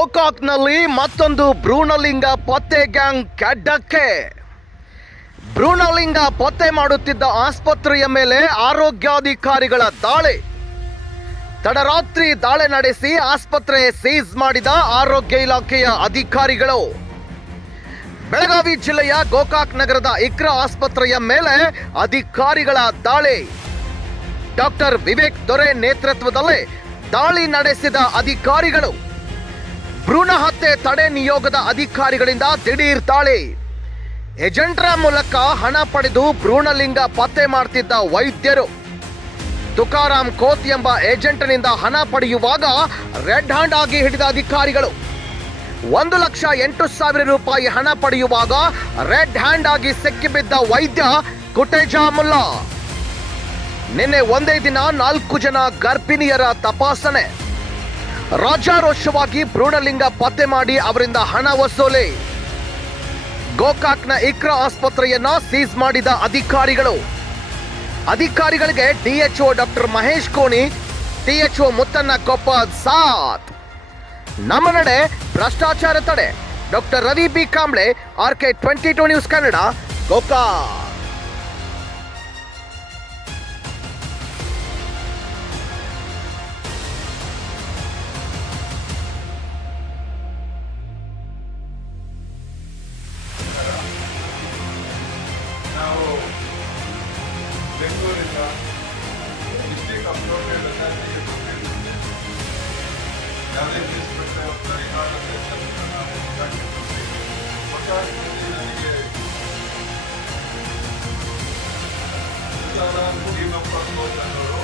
ಗೋಕಾಕ್ನಲ್ಲಿ ಮತ್ತೊಂದು ಭ್ರೂಣಲಿಂಗ ಪತ್ತೆ ಗ್ಯಾಂಗ್ ಕೆಡ್ಡಕ್ಕೆ. ಭ್ರೂಣಲಿಂಗ ಪತ್ತೆ ಮಾಡುತ್ತಿದ್ದ ಆಸ್ಪತ್ರೆಯ ಮೇಲೆ ಆರೋಗ್ಯಾಧಿಕಾರಿಗಳ ದಾಳಿ. ತಡರಾತ್ರಿ ದಾಳಿ ನಡೆಸಿ ಆಸ್ಪತ್ರೆ ಸೀಸ್ ಮಾಡಿದ ಆರೋಗ್ಯ ಇಲಾಖೆಯ ಅಧಿಕಾರಿಗಳು. ಬೆಳಗಾವಿ ಜಿಲ್ಲೆಯ ಗೋಕಾಕ್ ನಗರದ ಇಕ್ರ ಆಸ್ಪತ್ರೆಯ ಮೇಲೆ ಅಧಿಕಾರಿಗಳ ದಾಳಿ. ಡಾಕ್ಟರ್ ವಿವೇಕ್ ದೊರೆ ನೇತೃತ್ವದಲ್ಲಿ ದಾಳಿ ನಡೆಸಿದ ಅಧಿಕಾರಿಗಳು. ಭ್ರೂಣ ಹತ್ಯೆ ತಡೆ ನಿಯೋಗದ ಅಧಿಕಾರಿಗಳಿಂದ ದಿಢೀರ್ ದಾಳಿ. ಏಜೆಂಟರ ಮೂಲಕ ಹಣ ಪಡೆದು ಭ್ರೂಣಲಿಂಗ ಪತ್ತೆ ಮಾಡ್ತಿದ್ದ ವೈದ್ಯರು. ತುಕಾರಾಮ್ ಕೋತ್ ಎಂಬ ಏಜೆಂಟ್ನಿಂದ ಹಣ ಪಡೆಯುವಾಗ ರೆಡ್ ಹ್ಯಾಂಡ್ ಆಗಿ ಹಿಡಿದ ಅಧಿಕಾರಿಗಳು. ಒಂದು ಲಕ್ಷ ಎಂಟು ಸಾವಿರ ರೂಪಾಯಿ ಹಣ ಪಡೆಯುವಾಗ ರೆಡ್ ಹ್ಯಾಂಡ್ ಆಗಿ ಸಿಕ್ಕಿಬಿದ್ದ ವೈದ್ಯ ಕುಟೇಜಾ ಮುಲ್ಲಾ. ನಿನ್ನೆ ಒಂದೇ ದಿನ ನಾಲ್ಕು ಜನ ಗರ್ಭಿಣಿಯರ ತಪಾಸಣೆ. ರಾಜಾರೋಷವಾಗಿ ಭ್ರೂಣಲಿಂಗ ಪತ್ತೆ ಮಾಡಿ ಅವರಿಂದ ಹಣ ವಸೂಲಿ. ಗೋಕಾಕ್ನ ಇಕ್ರಾ ಆಸ್ಪತ್ರೆಯನ್ನ ಸೀಸ್ ಮಾಡಿದ ಅಧಿಕಾರಿಗಳು. ಅಧಿಕಾರಿಗಳಿಗೆ DHO doctor Mahesh Koni DHO Muttanna Koppa ಸಾತ್ ನಮ್ಮ ನಡೆ ಭ್ರಷ್ಟಾಚಾರ ತಡೆ. Doctor Ravi B Kamble R K twenty two news Kannada, Gokak. ನಾವು ಬೆಂಗಳೂರಿಂದ ಡಿಸ್ಟಿಕ್ ಅಪ್ರೋಪ್ರಿಯೇಟ್ ಅಥಾರಿಟಿಗೆ ಕೊಟ್ಟಿದ್ದೇವೆ ಯಾವುದೇ ಕೇಸ್ ಬರ್ತಾ ಹೋಗ್ತಾರೆ ಕೆಲಸವನ್ನು ನಾವು ದಾಖಲಿಸಿದ್ದೇವೆ. ಒಟ್ಟಾರೆಯಾಗಿ ನನಗೆ ತುಕಾರಾಮ್ ಭೀಮಪ್ಪ ಕೋತ್ ಅನ್ನೋರು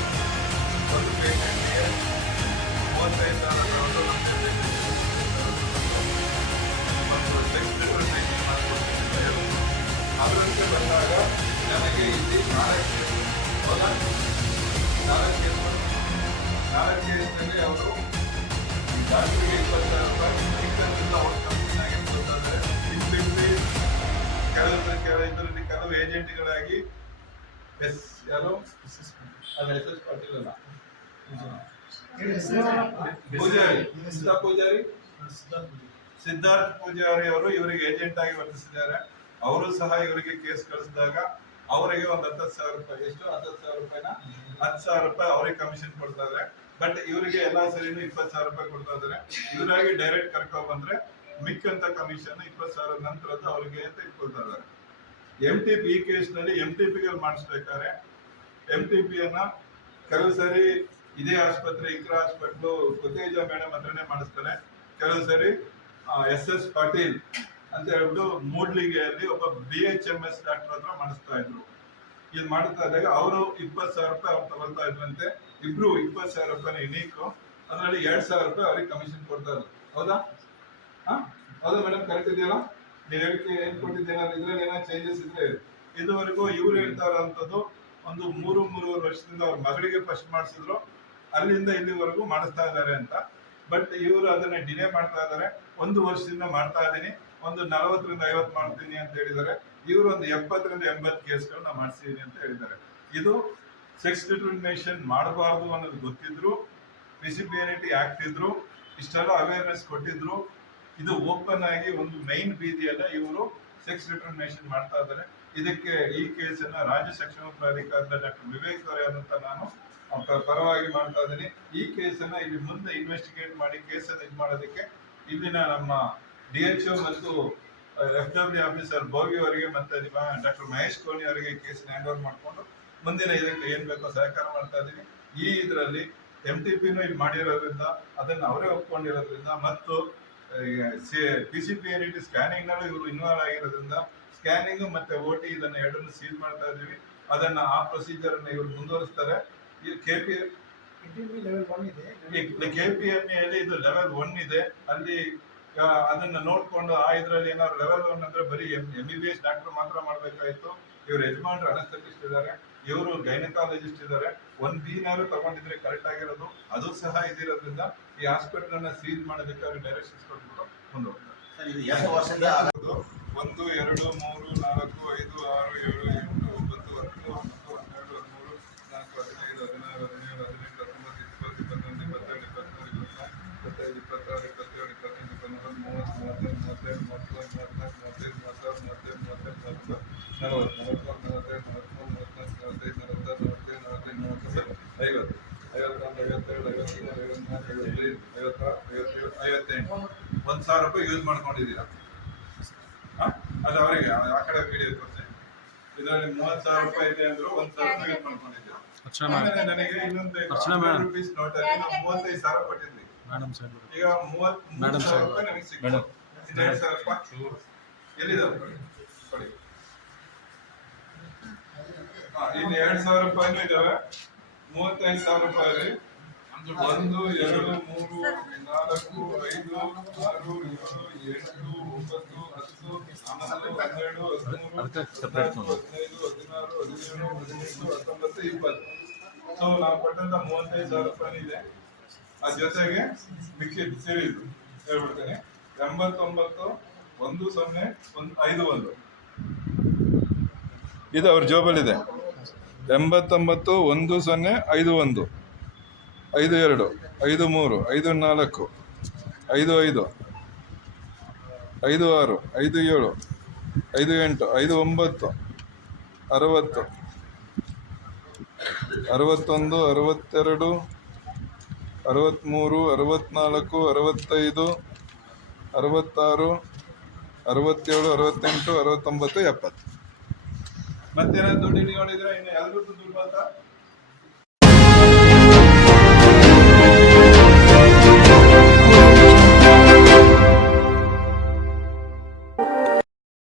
ಒಂದು ಪೇಷಂಟ್ಗೆ ಮೂವತ್ತೈದು ಸಾವಿರ autonomous ರೂಪಾಯಿ ಕೊಡ್ತಾರೆ ಕೆಲವು ಏಜೆಂಟ್ಗಳಾಗಿ ಎಸ್ ಯಾರು ಪೂಜಾರಿ ಪೂಜಾರಿ ಸಿದ್ಧಾರ್ಥ ಪೂಜಾರಿ ಅವರು ಇವರಿಗೆ ಏಜೆಂಟ್ ಆಗಿ ವರ್ತಿಸಿದ್ದಾರೆ. ಅವರು ಸಹ ಇವರಿಗೆ ಕೇಸ್ ಕಳಿಸಿದಾಗ ಅವರಿಗೆ ಒಂದು ಹತ್ತು ಸಾವಿರ ರೂಪಾಯಿ, ಎಷ್ಟು ಹತ್ತತ್ತು ಸಾವಿರ ರೂಪಾಯಿನ ಹತ್ತು ಸಾವಿರ ರೂಪಾಯಿ ಅವರಿಗೆ ಕಮಿಷನ್ ಕೊಡ್ತಾ ಇದ್ದಾರೆ ಬಟ್ ಇವರಿಗೆ ಎಲ್ಲಾ ಸರಿನೂ ಇಪ್ಪತ್ತು ಸಾವಿರ ರೂಪಾಯಿ ಕೊಡ್ತಾ ಇದ್ದಾರೆ. ಇವರಾಗಿ ಡೈರೆಕ್ಟ್ ಕರ್ಕೊಂಡ್ ಬಂದ್ರೆ ಮಿಕ್ಕಂತ ಕಮಿಷನ್ ಇಪ್ಪತ್ತು ಸಾವಿರ ನಂತರದ್ದು ಅವರಿಗೆ ಅಂತ ಇದ್ದಾರೆ. ಎಂ ಟಿ ಪಿ ಈ ಕೇಸ್ನಲ್ಲಿ ಎಂ ಟಿ ಪಿ ಮಾಡಿಸ್ಬೇಕಾದ್ರೆ ಎಂ ಟಿ ಪಿ ಅನ್ನ ಕೆಲವು ಸರಿ ಇದೇ ಆಸ್ಪತ್ರೆ, ಇಕ್ರಾ ಹಾಸ್ಪಿಟ್ಲು ಕುತೇಜ ಮೇಡಮ್ ಹತ್ರನೇ ಮಾಡಿಸ್ತಾರೆ. ಕೆಲವು ಸರಿ ಎಸ್ ಎಸ್ ಪಾಟೀಲ್ ಅಂತ ಹೇಳ್ಬಿಟ್ಟು ಮೂಡ್ಲಿಗೆಯಲ್ಲಿ ಒಬ್ಬ B H M S doctor ಹತ್ರ ಮಾಡಿಸ್ತಾ ಇದ್ರು. ಇದು ಮಾಡ್ತಾ ಇದ್ದಾಗ ಅವರು ಇಪ್ಪತ್ತು ಸಾವಿರ ರೂಪಾಯಿ ಅವ್ರು ತಗೊಳ್ತಾ ಇದ್ರಂತೆ. ಇಬ್ರು ಇಪ್ಪತ್ತು ಸಾವಿರ ರೂಪಾಯಿ ಯುನೀಕ್ ಅದರಲ್ಲಿ ಎರಡ್ ಸಾವಿರ ರೂಪಾಯಿ ಅವ್ರಿಗೆ ಕಮಿಷನ್ ಕೊಡ್ತಾ ಇದ್ರು. ಹೌದಾ? ಹಾ? ಹೌದಾ ಮೇಡಮ್ ಕರೆಕ್ಟ್ ಇದೆಯಲ್ಲ? ನೀವು ಹೇಳಿಕೆ ಏನ್ ಕೊಟ್ಟಿದ್ದೇನಾದ್ರು ಇದ್ರಲ್ಲಿ ಏನೋ ಚೇಂಜಸ್ ಇದ್ರೆ. ಇದುವರೆಗೂ ಇವ್ರು ಹೇಳ್ತಾ ಇರೋಂಥದ್ದು ಒಂದು ಮೂರು, ಮೂರುವರೆ ವರ್ಷದಿಂದ ಅವ್ರ ಮಗಳಿಗೆ ಫಸ್ಟ್ ಮಾಡಿಸಿದ್ರು. ಅಲ್ಲಿಂದ ಇಲ್ಲಿವರೆಗೂ ಮಾಡಿಸ್ತಾ ಇದ್ದಾರೆ ಅಂತ. ಬಟ್ ಇವರು ಅದನ್ನ ಡಿಲೇ ಮಾಡ್ತಾ ಇದ್ದಾರೆ. ಒಂದು ವರ್ಷದಿಂದ ಮಾಡ್ತಾ ಇದ್ದೀನಿ. ಒಂದು ನಲವತ್ತರಿಂದ ಐವತ್ತು ಮಾಡ್ತೀನಿ ಅಂತ ಹೇಳಿದ್ದಾರೆ. ಇವರು ಒಂದು ಎಪ್ಪತ್ತರಿಂದ ಎಂಬತ್ತು ಕೇಸ್ಗಳನ್ನ ಮಾಡಿಸಿದೀನಿ ಅಂತ ಹೇಳಿದ್ದಾರೆ. ಇದು ಸೆಕ್ಸ್ ಡಿಟರ್ಮಿನೇಷನ್ ಮಾಡಬಾರ್ದು ಅನ್ನೋದು ಗೊತ್ತಿದ್ರು ಪಿಸಿಬಿಎನಿಟಿ ಆಕ್ಟ್ ಇದ್ರು, ಇಷ್ಟೆಲ್ಲ ಅವೇರ್ನೆಸ್ ಕೊಟ್ಟಿದ್ರು. ಇದು ಓಪನ್ ಆಗಿ ಒಂದು ಮೈನ್ ಬೀದಿಯಲ್ಲ ಇವರು ಸೆಕ್ಸ್ ಡಿಟರ್ಮಿನೇಷನ್ ಮಾಡ್ತಾ ಇದ್ದಾರೆ. ಇದಕ್ಕೆ ಈ ಕೇಸನ್ನ ರಾಜ್ಯ ಶಿಕ್ಷಣ ಪ್ರಾಧಿಕಾರದ ಡಾಕ್ಟರ್ ವಿವೇಕ್ ಅವರೇ ಅಂತ ನಾನು ಪರವಾಗಿ ಮಾಡ್ತಾ ಇದ್ದೀನಿ. ಈ ಕೇಸನ್ನ ಇಲ್ಲಿ ಮುಂದೆ ಇನ್ವೆಸ್ಟಿಗೇಟ್ ಮಾಡಿ, ಕೇಸನ್ನ ಇದು ಮಾಡೋದಕ್ಕೆ ಇಲ್ಲಿನ ನಮ್ಮ ಡಿ ಎಚ್ ಮತ್ತು ಎಫ್ ಡಬ್ಲ್ಯೂ ಆಫೀಸರ್ ಭೋಗಿ ಅವರಿಗೆ ಮತ್ತೆ ನಿಮ್ಮ ಡಾಕ್ಟರ್ ಮಹೇಶ್ ಕೋಣಿ ಅವರಿಗೆ ಕೇಸ್ ಹ್ಯಾಂಡ್ ಓವರ್ ಮಾಡಿಕೊಂಡು ಮುಂದಿನ ಇದಕ್ಕೆ ಏನ್ ಬೇಕೋ ಸಹಕಾರ ಮಾಡ್ತಾ ಇದ್ದೀನಿ ಈ ಇದರಲ್ಲಿ ಎಂ ಟಿ ಪಿನೂ ಇದು ಮಾಡಿರೋದ್ರಿಂದ ಅದನ್ನ ಅವರೇ ಒಪ್ಕೊಂಡಿರೋದ್ರಿಂದ ಮತ್ತು P C P N E T scanning ನಲ್ಲೂ ಇವರು ಇನ್ವಾಲ್ವ್ ಆಗಿರೋದ್ರಿಂದ ಸ್ಕ್ಯಾನಿಂಗ್ ಮತ್ತೆ ಓ ಟಿ ಇದನ್ನ ಎರಡನ್ನು ಸೀಲ್ ಮಾಡ್ತಾ ಇದೀವಿ. ಅದನ್ನ ಆ ಪ್ರೊಸೀಜರ್ ಅನ್ನ ಇವರು ಮುಂದುವರಿಸ್ತಾರೆ. ಈ K P K P M ಎಲ್ಲಿ ಇದು. ಲೆವೆಲ್ ಒನ್ ಇದೆ. ಅಲ್ಲಿ ಅದನ್ನ ನೋಡ್ಕೊಂಡು ಆ ಇದ್ರಲ್ಲಿ ಏನಾದ್ರು ಲೆವೆಲ್ ಒನ್ ಅಂದ್ರೆ ಬರೀ M B B S doctor ಮಾತ್ರ ಮಾಡ್ಬೇಕಾಯ್ತು ಇವ್ರ ಯಜಮಾನ್ರು ಅನಸ್ತಟಿಸ್ಟ್ ಇದ್ದಾರೆ ಇವರು ಗೈನಕಾಲಜಿಸ್ಟ್ ಇದ್ದಾರೆ ಒಂದ್ ದಿನಾರು ತಗೊಂಡಿದ್ರೆ ಕರೆಕ್ಟ್ ಆಗಿರೋದು ಅದು ಸಹ ಇದಿರೋದ್ರಿಂದ ಈ ಹಾಸ್ಪಿಟಲ್ ಅನ್ನ ಸೀಲ್ ಮಾಡೋದಕ್ಕೆ ಅವ್ರಿಗೆ ಡೈರೆಕ್ಷನ್ಸ್ ಕೊಟ್ಬಿಟ್ಟು ಮುಂದೆ ಹೋಗ್ತಾರೆ. ಒಂದು ಎರಡು ಮೂರು ನಾಲ್ಕು ಐದು ಆರು ಏಳು ಎಂಟು ಒಂಬತ್ತು ಹತ್ತು ಹನ್ನೊಂದು ಹನ್ನೆರಡು ಹದಿಮೂರು ನಾಲ್ಕು ಹದಿನೈದು ಹದಿನಾರು ಹದಿನೇಳು ಹದಿನೆಂಟು ಹತ್ತೊಂಬತ್ತು ಇಪ್ಪತ್ತು ಇಪ್ಪತ್ತೊಂದು ಇಪ್ಪತ್ತೆರಡು ಇಪ್ಪತ್ಮೂರು ಇಪ್ಪತ್ನಾಲ್ಕು ಇಪ್ಪತ್ತೈದು ಇಪ್ಪತ್ತಾರು ಇಪ್ಪತ್ತೇಳು ಇಪ್ಪತ್ತೆಂಟು ನಲವತ್ತು ನಲವತ್ತೊಂದು ನಲವತ್ತೆರಡು ನಲವತ್ಮೂರು ನಲವತ್ನಾಲ್ಕು ನಲವತ್ತೈದು ನಲವತ್ತಾರು ನಲವತ್ತೇಳು ನಲವತ್ತೆಂಟು ನಲವತ್ತೊಂಬತ್ತು ಐವತ್ತು ಐವತ್ತೊಂದು ಐವತ್ತೆರಡು ಐವತ್ಮೂರು ಐವತ್ನಾಲ್ಕು ಐವತ್ತೈದು ಐವತ್ತಾರು ಐವತ್ತೇಳು ಐವತ್ತೆಂಟು ಒಂದು ಸಾವಿರ ರೂಪಾಯಿ ಯೂಸ್ ಮಾಡ್ಕೊಂಡಿದ್ದೀರಾ? ಹಾಂ? ಅದು ಅವರಿಗೆ ಆ ಕಡೆ ವಿಡಿಯೋ ಕೊಡ್ತೇನೆ. ಇದರಲ್ಲಿ ಮೂವತ್ತು ಸಾವಿರ ರೂಪಾಯಿ ಇದೆ ಅಂದ್ರು ಒಂದು ಸಾವಿರ ರೂಪಾಯಿ ಯೂಸ್ ಮಾಡ್ಕೊಂಡಿದ್ದೀರಾ? ಆಮೇಲೆ ನನಗೆ ಇನ್ನೊಂದು madam. ರುಪೀಸ್ ನೋಟಲ್ಲಿ ನಾವು ಮೂವತ್ತೈದು ಸಾವಿರ ಕೊಟ್ಟಿದ್ವಿ. Madam sir. ಈಗ ಮೂವತ್ತ್ ಮೂರು ಸಾವಿರ. ರೂಪಾಯಿ ನನಗೆ ಸಿಗ್ತದೆ ಎರಡು ಸಾವಿರ ರೂಪಾಯಿ ಎಲ್ಲಿದಾವೆ ಇನ್ನು ಎರಡು ಸಾವಿರ ರೂಪಾಯಿನೂ ಇದಾವೆ. ಮೂವತ್ತೈದು ಸಾವಿರ ರೂಪಾಯಿ ಒಂದು ಎರಡು ಮೂರು ನಾಲ್ಕು ಐದು ಆರು ಏಳು ಎಂಟು ಒಂಬತ್ತು ಹತ್ತು ಹನ್ನೊಂದು ಹನ್ನೆರಡು ಹದಿಮೂರು ಹದಿನೈದು ಹದಿನಾರು ಹದಿನೇಳು ಹದಿನೆಂಟು ಹತ್ತೊಂಬತ್ತು ಇಪ್ಪತ್ತು. ಸೊ ನಾವು ಕೊಟ್ಟಂತ ಮೂವತ್ತೈದು ಸಾವಿರ ರೂಪಾಯಿ ಇದೆ. ಆ ಜೊತೆಗೆ ಮಿಕ್ಕಿದ ಸೇರಿದ್ದು ಹೇಳ್ಬಿಡ್ತೇನೆ. ಎಂಬತ್ತೊಂಬತ್ತು ಒಂದು ಸೊನ್ನೆ ಒಂದು ಐದು ಒಂದು. ಇದು ಅವ್ರ ಜೋಬಲ್ಲಿದೆ ಎಂಬತ್ತೊಂಬತ್ತು, ಒಂದು, ಸೊನ್ನೆ, ಐದು, ಒಂದು. ಐದು, ಎರಡು. ಐದು, ಮೂರು. ಐದು, ನಾಲ್ಕು. ಐದು ಐದು. ಐದು, ಆರು. ಐದು, ಏಳು. ಐದು, ಎಂಟು. ಐದು, ಒಂಬತ್ತು. ಅರವತ್ತು. ಅರವತ್ತೊಂದು, ಅರವತ್ತೆರಡು. ಅರವತ್ತ್ಮೂರು ಅರವತ್ತ್ನಾಲ್ಕು ಅರವತ್ತೈದು. ಅರವತ್ತಾರು. ಅರವತ್ತೇಳು ಅರವತ್ತೆಂಟು ಅರವತ್ತೊಂಬತ್ತು ಎಪ್ಪತ್ತು. ಮತ್ತೇನಾದ್ರು ದುಡ್ಡು ಇಟ್ಕೊಂಡಿದ್ರೆ ಇನ್ನು ಎಲ್ರಿಗೂ ದುಡ್ಡು ಬಂತ